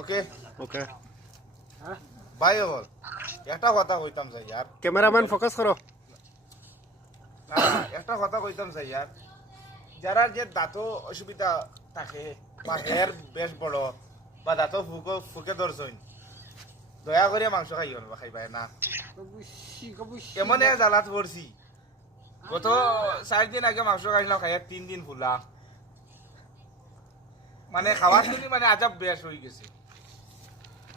ওকে ওকে ভাই বল একটা কথা কইতাম চাই यार ক্যামেরাম্যান ফোকাস করো না একটা কথা কইতাম চাই यार যারা যে দাঁত অসুবিধা থাকে বা হের বেশ বড় বা দাঁত ফুকে ধরছইন দয়া করে মাংস খাইও না খাইবাই না এমন এক জ্বালাত পড়ছি গত 4 দিন আগে মাংস খাইলাম খাইয়া 3 দিন ফুলা মানে খাওয়ার দিনই মানে আজাব বেশ হয়ে গেছে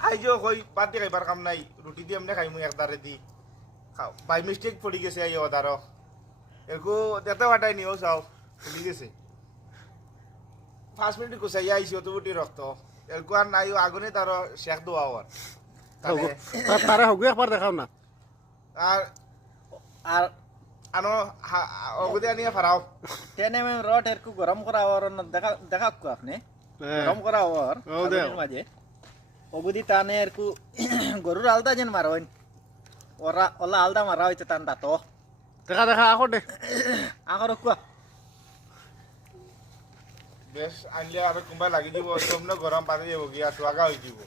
আইজো কই বাদ দিয়ে খাইবার কাম নাই রুটি দিয়ে এমনি খাইমু একদারে দি খাও বাই মিস্টেক পড়ি গেছে আইও দারো এরকু দেতে বাটাই নিও চাও ফুলি গেছে 5 মিনিট কুসাইয়া আইসিও তো বুটি রক্ত এরকু আর নাই আগুনে তার শেখ দোয়া আর তারা হগু একবার দেখাও না আর আর আনো অগুদে আনিয়ে ফারাও টেনে মে রড এরকু গরম করা আর দেখা দেখা কো আপনি গরম করা আর মাঝে অবধি টানে এরকু গরুর আলদা যেন মারোইন ওরা ওলা আলদা মারা হইতে টান দাঁত দেখা দেখা আকর দে আগর কো বেশ আনলে আর কুম্বা লাগি দিব তোমরা গরম পানি দিব গিয়া সোয়াগা হই দিব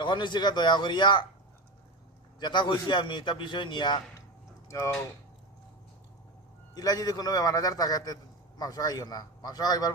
এখন হইছে দয়া করিয়া যেটা কইছি আমি এটা বিষয় নিয়া ইলা যদি কোনো বেমার আজার থাকে মাংস খাইও না মাংস খাইবার